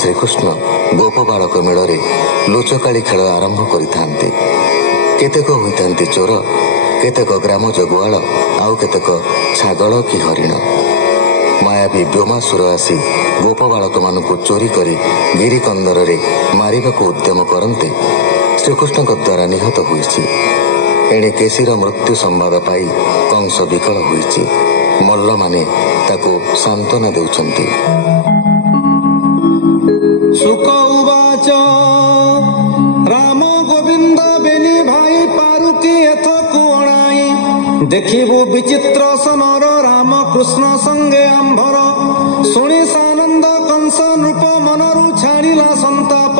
ଶ୍ରୀକୃଷ୍ଣ ଗୋପ ବାଳକ ମେଳରେ ଲୁଚକାଳି ଖେଳ ଆରମ୍ଭ କରିଥାନ୍ତି। କେତେକ ହୋଇଥାନ୍ତି ଚୋର, କେତେକ ଗ୍ରାମ ଜଗୁଆଳ, ଆଉ କେତେକ ଛାଗଳ କି ହରିଣ। ମାୟାବୀ ବ୍ୟୋମାସୁର ଆସି ଗୋପ ବାଳକମାନଙ୍କୁ ଚୋରି କରି ଗିରିକନ୍ଦରରେ ମାରିବାକୁ ଉଦ୍ୟମ କରନ୍ତେ ଶ୍ରୀକୃଷ୍ଣଙ୍କ ଦ୍ୱାରା ନିହତ ହୋଇଛି। ଏଣେ କେଶୀର ମୃତ୍ୟୁ ସମ୍ବାଦ ପାଇ କଂସ ବିକଳ ହୋଇଛି। ମଲ୍ଲମାନେ ତାକୁ ସାନ୍ତ୍ୱନା ଦେଉଛନ୍ତି। ସୁକ ଉବାଚ ରାମ ଗୋବିନ୍ଦ ବେନି ଭାଇ ପାରୁକି ଏଥକୁ ଅଣାଇ ଦେଖିବୁ ବିଚିତ୍ର ସମର ରାମ କୃଷ୍ଣ ସଙ୍ଗେ ଆମ୍ଭର। ଶୁଣି ସାନନ୍ଦ କଂସ ନୃପ ମନରୁ ଛାଡ଼ିଲା ସନ୍ତାପ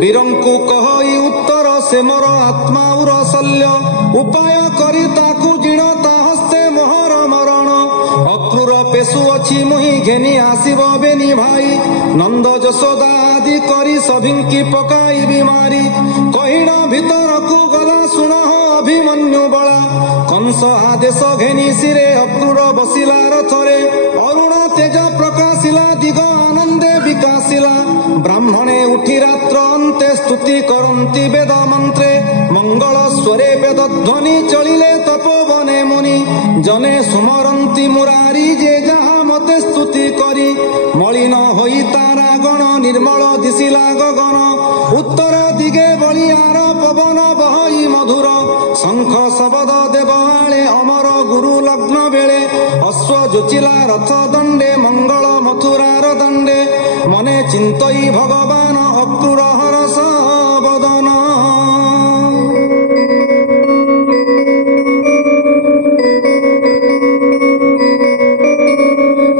ବୀରଙ୍କୁ କହଇ ଉତ୍ତର ସେ ମୋର ଆତ୍ମାଉର ଶଲ୍ୟ। ଉପାୟ କରି ତାକୁ ଜିଣ ତା ହସ୍ତେ ମୋହର ମରଣ। ଅକ୍ରୂର ପେଶୁ ଅଛି ମୁହିଁ ଘେନି ଆସିବ ବେନି ଭାଇ ନନ୍ଦ ଯଶୋଦା ଆଦି କରି ସଭିଙ୍କି ପକାଇବି ମାରି। କହିଣ ଭିତରକୁ ଗଲା ଶୁଣ ଅଭିମନ୍ୟୁ ବଳା କଂସ ଆଦେଶ ଘେନି ଶିରେ ଅକ୍ରୂର ବସିଲା ରଥରେ। ଅରୁଣ ତେଜ ପ୍ରକାଶିଲା ଦିଗ ଆନନ୍ଦେ ବିକାଶିଲା ବ୍ରାହ୍ମଣେ ଉଠି ରାତ୍ର ଅନ୍ତେ ସ୍ତୁତି କରନ୍ତି ବେଦ ମନ୍ତ୍ରେ। ମଙ୍ଗଳ ସ୍ୱରେ ବେଦ ଧ୍ୱନି ଚଳିଲେ ତପୋବନେ ମୁନି ଜନେ ସୁମରନ୍ତି ମୁରାରି ଯେ ଯାହା ମତେ ସ୍ତୁତି କରି। ମଳିନ ହୋଇ ତାରା ଗଣ ନିର୍ମଳ ଦିଶିଲା ଗଗନ ଉତ୍ତର ଦିଗେ ବଳିଆର ପବନ ବହଇ ମଧୁର। ଶଙ୍ଖ ଶବଦ ଦେବ ଆଳେ ଅମର ଗୁରୁ ଲଗ୍ନ ବେଳେ ଅଶ୍ଵ ଯୋଚିଲା ରଥ ଦଣ୍ଡେ ମଙ୍ଗଳ ମଥୁରାର ଦଣ୍ଡେ। ମନେ ଚିନ୍ତଇ ଭଗବାନ ଅକ୍ରୂର ହରସ ବଦନ।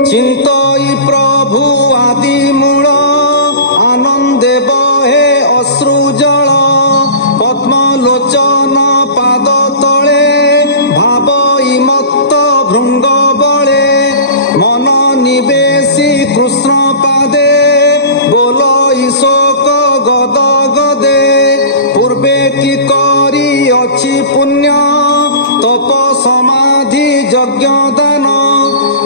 চিন্তই প্রভু আদি মূল আনন্দে বহে অশ্রু জল। পদ্মলোচন পাদ তলে ভাবই মত্ত ভৃঙ্গ বলে। মন নিবেশী কৃষ্ণ পাদে বোলই শোক গদ গদে। পূর্বে কি করি অছি পুণ্য তপ সমাধি যজ্ঞ দান।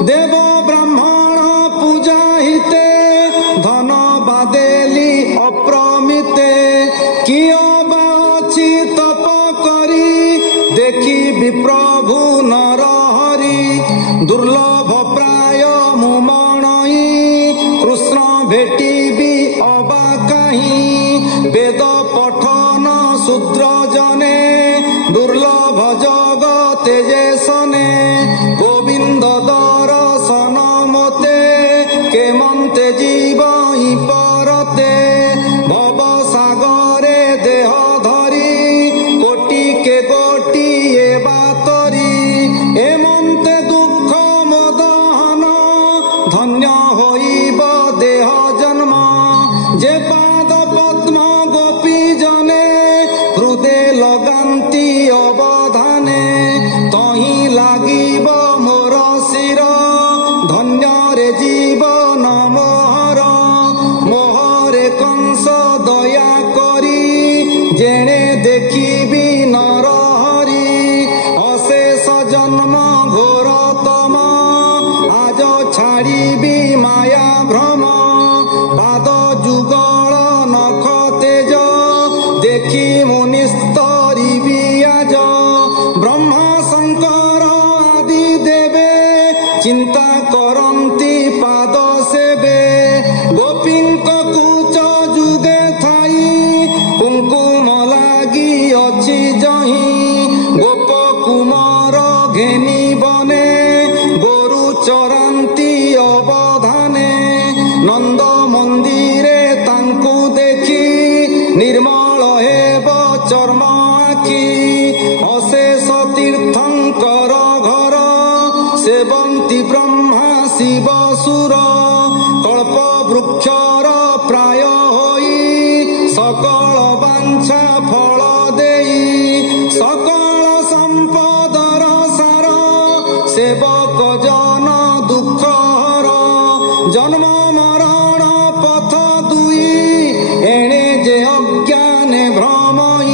দেব ব্রাহ্মণ পূজা হিতে ধন বাদেলি অপ্রমিতে। কিয় বা অছি তপ করি দেখিবি প্রভু নর হরি। দুর্লভ প্রায় মুমণই কৃষ্ণ ভেটিবি অবা কাহি। বেদ পঠন শূদ্র জনে দুর্লভ জগতে যে সনে। গোবিন্দ দর্শন মতে কেমন্তে জীব পরতে। ভব সাগরে দেহ ধরি কোটি কে কোটি এ বাতরি। এমন্তে দুঃখ মদহন ধন্য হইব দেহ জন্ম। যে পাদ পদ্ম গোপী জনে হৃদে লগান্তি অবধানে। তহি লাগিব মোর শির ধন্যরে জীবন মোহর। মোহরে কংস দয়া করি জেনে দেখিবি নর হরি। অশেষ জন্ম ঘোরতম আজ ছাড়িবি মায়া ভ্রম। পাদ যুগল নখ তেজ দেখি মুনিস্তরিবি আজ। ব্রহ্মা শঙ্কর আদি দেবে চিন্তা করন্তি পাদ সেবে। গোপীঙ্ক কুচ যুগে থাই কুঙ্কুম লাগি অছি জহি। গোপ কুমার ঘেনি বনে গরু চরান্তি অবধানে। নন্দ মন্দিরে তাঙ্কু দেখি নির্মল হেব চর্ম আখি। অশেষ তীর্থঙ্কর ঘর সেবন্তি ব্রহ্মা শিব সুর। কল্প বৃক্ষর প্রায় হই সকল বাঞ্ছা ফল দেই। সকল সম্পদর সার সেবক জন দুঃখ হর। জন্ম মরণ পথ দুই এণে যে অজ্ঞানে ভ্রমই।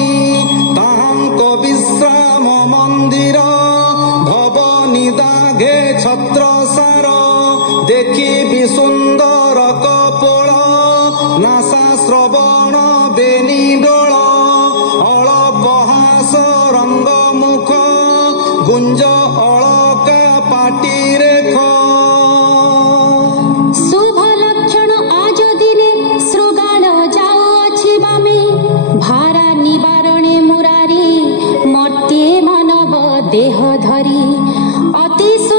তাহাঙ্ক বিশ্রাম মন্দির ভব নিদাঘে ছত্র সার। দেখিবি সুন্দর কপোল ଏଇ